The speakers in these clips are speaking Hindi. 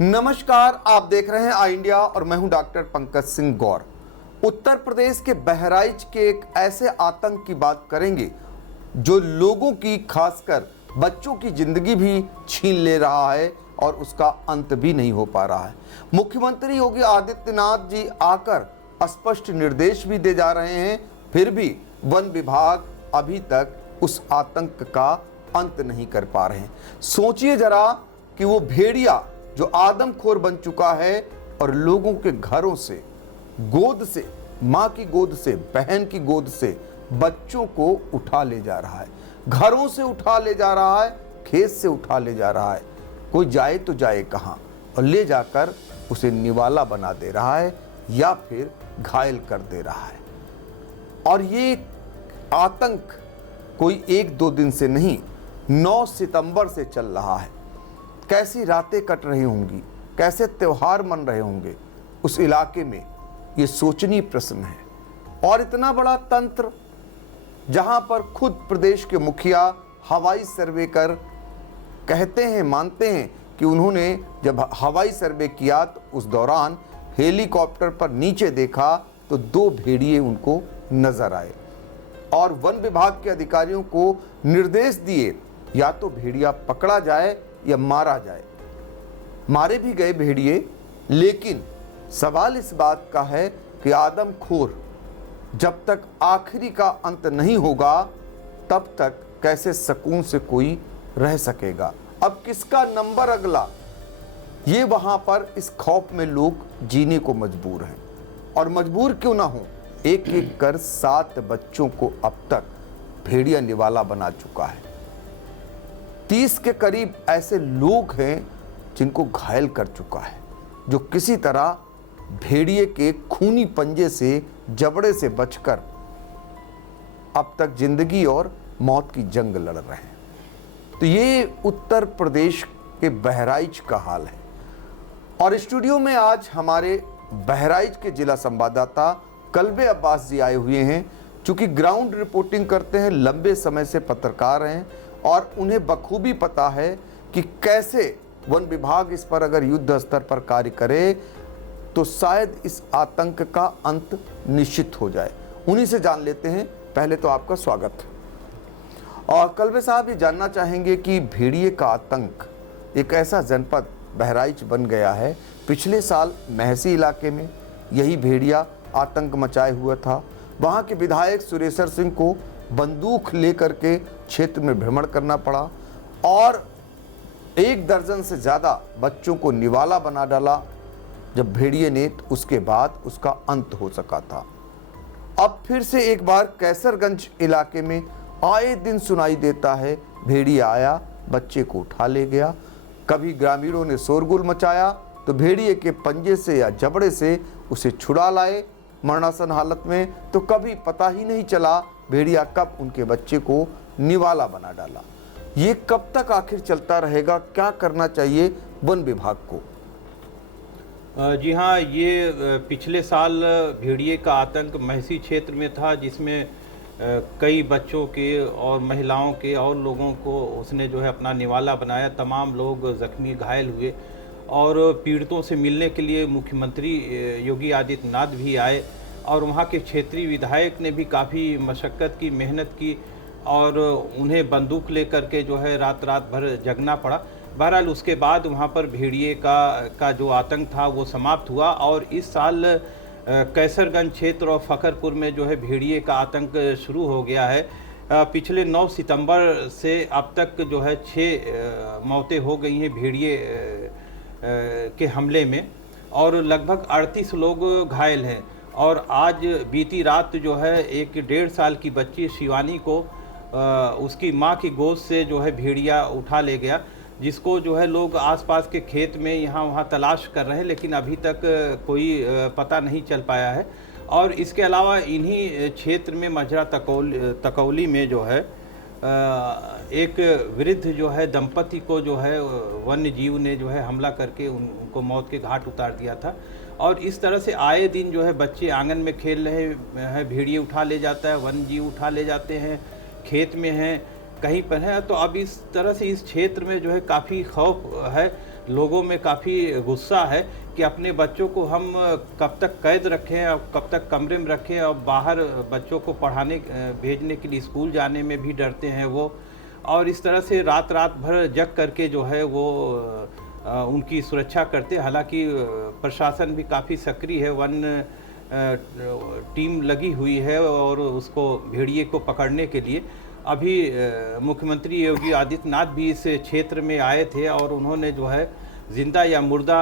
नमस्कार, आप देख रहे हैं आई इंडिया और मैं हूं डॉक्टर पंकज सिंह गौर। उत्तर प्रदेश के बहराइच के एक ऐसे आतंक की बात करेंगे जो लोगों की, खासकर बच्चों की जिंदगी भी छीन ले रहा है और उसका अंत भी नहीं हो पा रहा है। मुख्यमंत्री योगी आदित्यनाथ जी आकर स्पष्ट निर्देश भी दे जा रहे हैं, फिर भी वन विभाग अभी तक उस आतंक का अंत नहीं कर पा रहे हैं। सोचिए जरा कि वो भेड़िया जो आदमखोर बन चुका है और लोगों के घरों से, गोद से, माँ की गोद से, बहन की गोद से बच्चों को उठा ले जा रहा है, घरों से उठा ले जा रहा है, खेत से उठा ले जा रहा है। कोई जाए तो जाए कहाँ, और ले जाकर उसे निवाला बना दे रहा है या फिर घायल कर दे रहा है। और ये आतंक कोई एक दो दिन से नहीं, 9 सितंबर से चल रहा है। कैसी रातें कट रही होंगी, कैसे त्योहार मन रहे होंगे उस इलाके में, ये सोचनीय प्रश्न है। और इतना बड़ा तंत्र जहां पर खुद प्रदेश के मुखिया हवाई सर्वे कर कहते हैं, मानते हैं कि उन्होंने जब हवाई सर्वे किया तो उस दौरान हेलीकॉप्टर पर नीचे देखा तो 2 भेड़िए उनको नजर आए और वन विभाग के अधिकारियों को निर्देश दिए या तो भेड़िया पकड़ा जाए या मारा जाए। मारे भी गए भेड़िए, लेकिन सवाल इस बात का है कि आदमखोर जब तक आखिरी का अंत नहीं होगा तब तक कैसे सुकून से कोई रह सकेगा। अब किसका नंबर अगला, ये वहां पर इस खौफ में लोग जीने को मजबूर हैं। और मजबूर क्यों ना हो, एक एक कर 7 बच्चों को अब तक भेड़िया निवाला बना चुका है। 30 के करीब ऐसे लोग हैं जिनको घायल कर चुका है, जो किसी तरह भेड़िए के खूनी पंजे से, जबड़े से बचकर अब तक जिंदगी और मौत की जंग लड़ रहे हैं। तो ये उत्तर प्रदेश के बहराइच का हाल है। और स्टूडियो में आज हमारे बहराइच के जिला संवाददाता कल्बे अब्बास जी आए हुए हैं। चूंकि ग्राउंड रिपोर्टिंग करते हैं, लंबे समय से पत्रकार हैं और उन्हें बखूबी पता है कि कैसे वन विभाग इस पर अगर युद्ध स्तर पर कार्य करे तो शायद इस आतंक का अंत निश्चित हो जाए। उन्हीं से जान लेते हैं। पहले तो आपका स्वागत है। और कल्बे साहब ये जानना चाहेंगे कि भेड़िए का आतंक एक ऐसा जनपद बहराइच बन गया है। पिछले साल महसी इलाके में यही भेड़िया आतंक मचाए हुआ था। वहाँ के विधायक सुरेश्वर सिंह को बंदूक लेकर के क्षेत्र में भ्रमण करना पड़ा और 1 दर्जन से ज़्यादा बच्चों को निवाला बना डाला जब भेड़िए ने, तो उसके बाद उसका अंत हो सका था। अब फिर से एक बार कैसरगंज इलाके में आए दिन सुनाई देता है, भेड़िया आया, बच्चे को उठा ले गया। कभी ग्रामीणों ने शोरगुल मचाया तो भेड़िए के पंजे से या जबड़े से उसे छुड़ा लाए मरणासन हालत में, तो कभी पता ही नहीं चला भेड़िया कब उनके बच्चे को निवाला बना डाला। ये कब तक आखिर चलता रहेगा? क्या करना चाहिए वन विभाग को? जी हाँ, ये पिछले साल भेड़िए का आतंक महसी क्षेत्र में था, जिसमें कई बच्चों के और महिलाओं के और लोगों को उसने जो है अपना निवाला बनाया। तमाम लोग जख्मी, घायल हुए और पीड़ितों से मिलने के लिए मुख्यमंत्री योगी आदित्यनाथ भी आए और वहाँ के क्षेत्रीय विधायक ने भी काफ़ी मशक्क़त की, मेहनत की और उन्हें बंदूक लेकर के जो है रात भर जगना पड़ा। बहरहाल उसके बाद वहाँ पर भेड़िए का जो आतंक था वो समाप्त हुआ और इस साल कैसरगंज क्षेत्र और फ़खरपुर में जो है भेड़िए का आतंक शुरू हो गया है। पिछले 9 सितंबर से अब तक जो है 6 मौतें हो गई हैं भेड़िए के हमले में और लगभग 38 लोग घायल हैं। और आज बीती रात जो है एक 1.5 साल की बच्ची शिवानी को उसकी माँ की गोद से जो है भेड़िया उठा ले गया, जिसको जो है लोग आसपास के खेत में यहाँ वहाँ तलाश कर रहे हैं, लेकिन अभी तक कोई पता नहीं चल पाया है। और इसके अलावा इन्हीं क्षेत्र में मजरा तकौली में जो है एक वृद्ध जो है दंपति को जो है वन्य जीव ने जो है हमला करके उनको मौत के घाट उतार दिया था। और इस तरह से आए दिन जो है बच्चे आंगन में खेल रहे हैं, भेड़िए उठा ले जाता है, वन्य जीव उठा ले जाते हैं, खेत में हैं, कहीं पर है। तो अब इस तरह से इस क्षेत्र में जो है काफ़ी खौफ है। लोगों में काफ़ी गुस्सा है कि अपने बच्चों को हम कब तक कैद रखें और कब तक कमरे में रखें, और बाहर बच्चों को पढ़ाने भेजने के लिए स्कूल जाने में भी डरते हैं वो, और इस तरह से रात रात भर जग करके जो है वो उनकी सुरक्षा करते। हालांकि प्रशासन भी काफ़ी सक्रिय है, वन टीम लगी हुई है और उसको भेड़िए को पकड़ने के लिए। अभी मुख्यमंत्री योगी आदित्यनाथ भी इस क्षेत्र में आए थे और उन्होंने जो है जिंदा या मुर्दा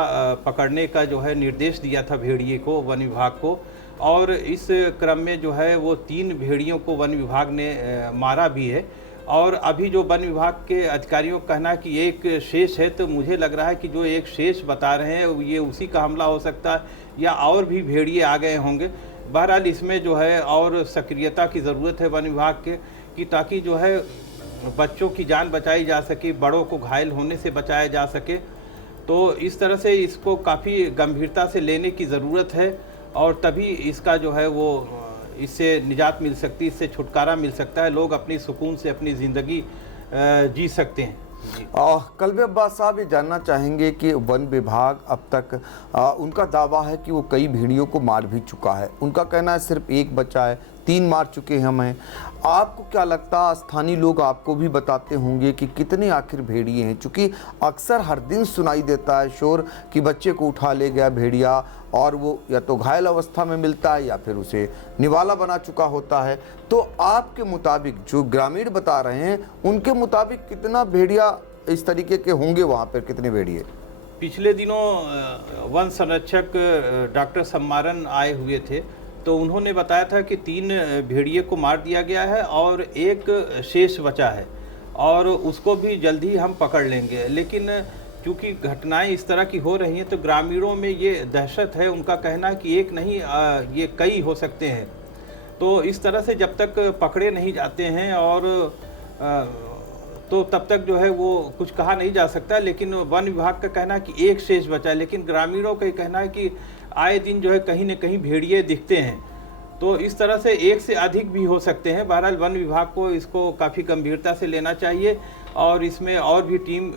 पकड़ने का जो है निर्देश दिया था भेड़िए को, वन विभाग को। और इस क्रम में जो है वो 3 भेड़ियों को वन विभाग ने मारा भी है। और अभी जो वन विभाग के अधिकारियों का कहना है कि एक शेष है, तो मुझे लग रहा है कि जो एक शेष बता रहे हैं ये उसी का हमला हो सकता है या और भी भेड़िए आ गए होंगे। बहरहाल इसमें जो है और सक्रियता की ज़रूरत है वन विभाग के, कि ताकि जो है बच्चों की जान बचाई जा सके, बड़ों को घायल होने से बचाया जा सके। तो इस तरह से इसको काफ़ी गंभीरता से लेने की ज़रूरत है और तभी इसका जो है वो इससे निजात मिल सकती है, इससे छुटकारा मिल सकता है, लोग अपनी सुकून से अपनी ज़िंदगी जी सकते हैं। कल्बे अब्बास साहब ये जानना चाहेंगे कि वन विभाग अब तक उनका दावा है कि वो कई भेड़ियों को मार भी चुका है। उनका कहना है सिर्फ एक बचा है, 3 मार चुके हम हैं। आपको क्या लगता है, स्थानीय लोग आपको भी बताते होंगे कि कितने आखिर भेड़िए हैं? चूँकि अक्सर हर दिन सुनाई देता है शोर कि बच्चे को उठा ले गया भेड़िया, और वो या तो घायल अवस्था में मिलता है या फिर उसे निवाला बना चुका होता है। तो आपके मुताबिक जो ग्रामीण बता रहे हैं उनके मुताबिक कितना भेड़िया इस तरीके के होंगे वहाँ पर, कितने भेड़िए? पिछले दिनों वन संरक्षक डॉक्टर सम्मारन आए हुए थे, तो उन्होंने बताया था कि 3 भेड़िए को मार दिया गया है और एक शेष बचा है और उसको भी जल्द ही हम पकड़ लेंगे। लेकिन चूँकि घटनाएं इस तरह की हो रही हैं तो ग्रामीणों में ये दहशत है। उनका कहना है कि एक नहीं ये कई हो सकते हैं। तो इस तरह से जब तक पकड़े नहीं जाते हैं और तो तब तक जो है वो कुछ कहा नहीं जा सकता। लेकिन वन विभाग का कहना है कि एक शेष बचा है, लेकिन ग्रामीणों का कहना है कि आए दिन जो है कहीं न कहीं भेड़िए दिखते हैं। तो इस तरह से एक से अधिक भी हो सकते हैं। बहरहाल वन विभाग को इसको काफ़ी गंभीरता से लेना चाहिए और इसमें और भी टीम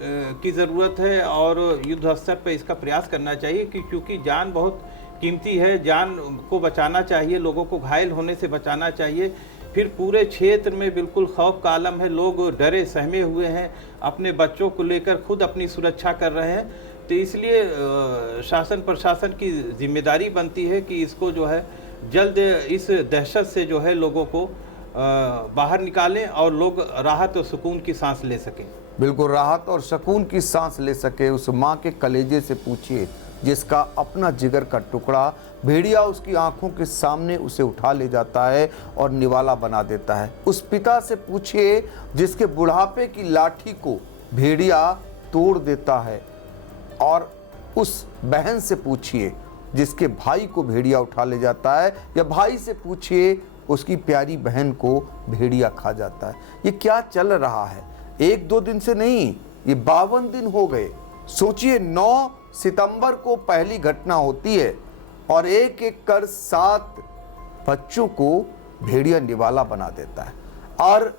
की ज़रूरत है और युद्ध स्तर पर इसका प्रयास करना चाहिए, क्योंकि जान बहुत कीमती है, जान को बचाना चाहिए, लोगों को घायल होने से बचाना चाहिए। फिर पूरे क्षेत्र में बिल्कुल खौफ का आलम है, लोग डरे सहमे हुए हैं, अपने बच्चों को लेकर खुद अपनी सुरक्षा कर रहे हैं। तो इसलिए शासन प्रशासन की जिम्मेदारी बनती है कि इसको जो है जल्द इस दहशत से जो है लोगों को बाहर निकालें और लोग राहत और सुकून की सांस ले सकें। बिल्कुल, राहत और सुकून की सांस ले सके। उस माँ के कलेजे से पूछिए जिसका अपना जिगर का टुकड़ा भेड़िया उसकी आंखों के सामने उसे उठा ले जाता है और निवाला बना देता है। उस पिता से पूछिए जिसके बुढ़ापे की लाठी को भेड़िया तोड़ देता है, और उस बहन से पूछिए जिसके भाई को भेड़िया उठा ले जाता है, या भाई से पूछिए उसकी प्यारी बहन को भेड़िया खा जाता है। ये क्या चल रहा है? 1-2 दिन से नहीं, ये 52 दिन हो गए। सोचिए, 9 सितंबर को पहली घटना होती है और एक एक कर 7 बच्चों को भेड़िया निवाला बना देता है। और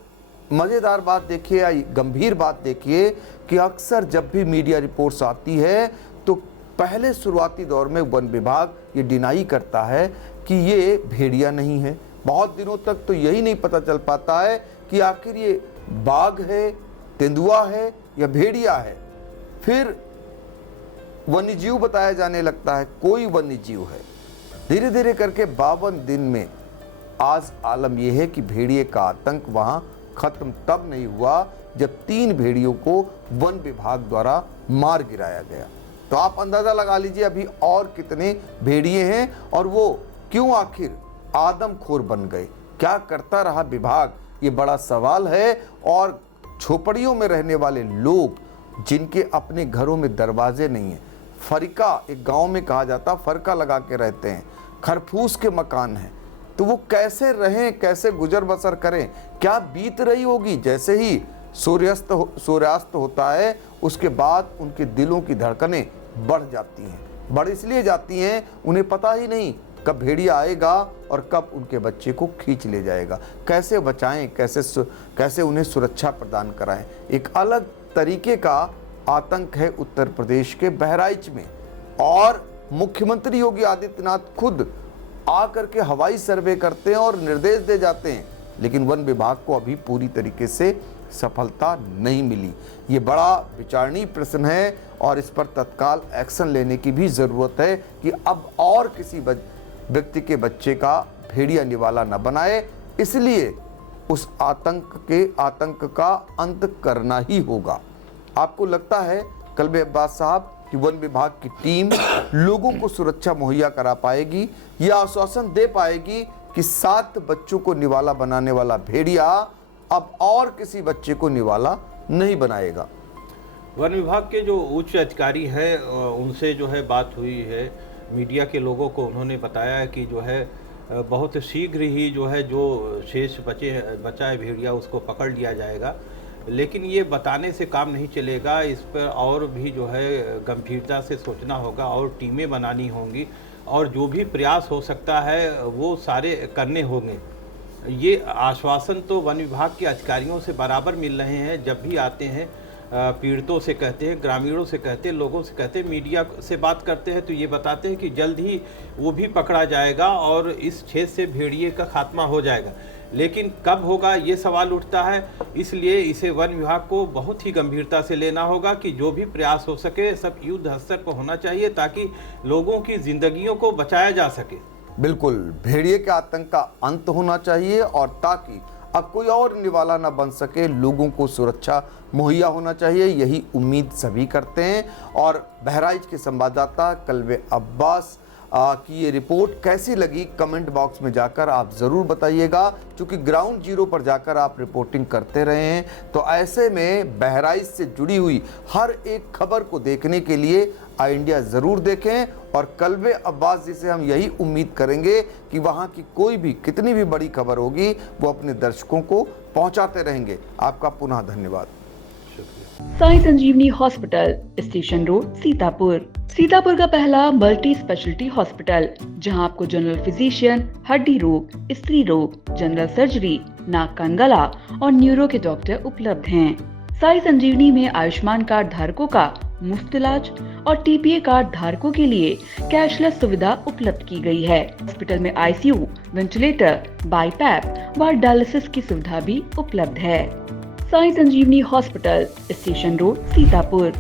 मज़ेदार बात देखिए या गंभीर बात देखिए कि अक्सर जब भी मीडिया रिपोर्ट्स आती है तो पहले शुरुआती दौर में वन विभाग ये डिनाई करता है कि ये भेड़िया नहीं है। बहुत दिनों तक तो यही नहीं पता चल पाता है कि आखिर ये बाघ है, तेंदुआ है या भेड़िया है। फिर वन्यजीव बताया जाने लगता है, कोई वन्यजीव है। धीरे धीरे करके 52 दिन में आज आलम यह है कि भेड़िए का आतंक वहां खत्म तब नहीं हुआ जब 3 भेड़ियों को वन विभाग द्वारा मार गिराया गया। तो आप अंदाजा लगा लीजिए अभी और कितने भेड़िए हैं और वो क्यों आखिर आदमखोर बन गए। क्या करता रहा विभाग, ये बड़ा सवाल है। और झोपड़ियों में रहने वाले लोग जिनके अपने घरों में दरवाजे नहीं है, फरिका, एक गांव में कहा जाता फरका लगा के रहते हैं, खरफूस के मकान हैं, तो वो कैसे रहें, कैसे गुजर बसर करें, क्या बीत रही होगी। जैसे ही सूर्यास्त होता है उसके बाद उनके दिलों की धड़कनें बढ़ जाती हैं। बढ़ इसलिए जाती हैं उन्हें पता ही नहीं कब भेड़िया आएगा और कब उनके बच्चे को खींच ले जाएगा। कैसे बचाएं, कैसे उन्हें सुरक्षा प्रदान कराएं। एक अलग तरीके का आतंक है उत्तर प्रदेश के बहराइच में, और मुख्यमंत्री योगी आदित्यनाथ खुद आकर के हवाई सर्वे करते हैं और निर्देश दे जाते हैं, लेकिन वन विभाग को अभी पूरी तरीके से सफलता नहीं मिली। ये बड़ा विचारणीय प्रश्न है और इस पर तत्काल एक्शन लेने की भी ज़रूरत है कि अब और किसी व्यक्ति के बच्चे का भेड़िया निवाला न बनाए, इसलिए उस आतंक का अंत करना ही होगा। आपको लगता है कल्बे अब्बास साहब कि वन विभाग की टीम लोगों को सुरक्षा मुहैया करा पाएगी, यह आश्वासन दे पाएगी कि 7 बच्चों को निवाला बनाने वाला भेड़िया अब और किसी बच्चे को निवाला नहीं बनाएगा? वन विभाग के जो उच्च अधिकारी हैं उनसे जो है बात हुई है, मीडिया के लोगों को उन्होंने बताया है कि जो है बहुत शीघ्र ही जो है जो शेष बचा है भेड़िया उसको पकड़ लिया जाएगा। लेकिन ये बताने से काम नहीं चलेगा, इस पर और भी जो है गंभीरता से सोचना होगा और टीमें बनानी होंगी और जो भी प्रयास हो सकता है वो सारे करने होंगे। ये आश्वासन तो वन विभाग के अधिकारियों से बराबर मिल रहे हैं, जब भी आते हैं पीड़ितों से कहते हैं, ग्रामीणों से कहते हैं, लोगों से कहते हैं, मीडिया से बात करते हैं तो ये बताते हैं कि जल्द ही वो भी पकड़ा जाएगा और इस क्षेत्र से भेड़िए का खात्मा हो जाएगा। लेकिन कब होगा ये सवाल उठता है, इसलिए इसे वन विभाग को बहुत ही गंभीरता से लेना होगा कि जो भी प्रयास हो सके सब युद्ध स्तर पर होना चाहिए ताकि लोगों की जिंदगियों को बचाया जा सके। बिल्कुल, भेड़िए के आतंक का अंत होना चाहिए और ताकि अब कोई और निवाला न बन सके, लोगों को सुरक्षा मुहैया होना चाहिए, यही उम्मीद सभी करते हैं। और बहराइच के संवाददाता कल्बे अब्बास की ये रिपोर्ट कैसी लगी कमेंट बॉक्स में जाकर आप ज़रूर बताइएगा, क्योंकि ग्राउंड जीरो पर जाकर आप रिपोर्टिंग करते रहे हैं। तो ऐसे में बहराइच से जुड़ी हुई हर एक खबर को देखने के लिए आई इंडिया ज़रूर देखें और कल्बे अब्बास जी से हम यही उम्मीद करेंगे कि वहाँ की कोई भी कितनी भी बड़ी खबर होगी वो अपने दर्शकों को पहुँचाते रहेंगे। आपका पुनः धन्यवाद। साई संजीवनी हॉस्पिटल, स्टेशन रोड, सीतापुर का पहला मल्टी स्पेशलिटी हॉस्पिटल, जहां आपको जनरल फिजिशियन, हड्डी रोग, स्त्री रोग, जनरल सर्जरी, नाक कान गला और न्यूरो के डॉक्टर उपलब्ध हैं। साई संजीवनी में आयुष्मान कार्ड धारकों का मुफ्त इलाज और टीपीए कार्ड धारकों के लिए कैशलेस सुविधा उपलब्ध की गई है। हॉस्पिटल में आईसीयू, वेंटिलेटर, बाईपैप व डायलिसिस की सुविधा भी उपलब्ध है। साई संजीवनी हॉस्पिटल, स्टेशन रोड, सीतापुर।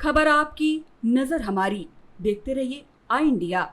खबर आपकी, नजर हमारी। देखते रहिए आई इंडिया।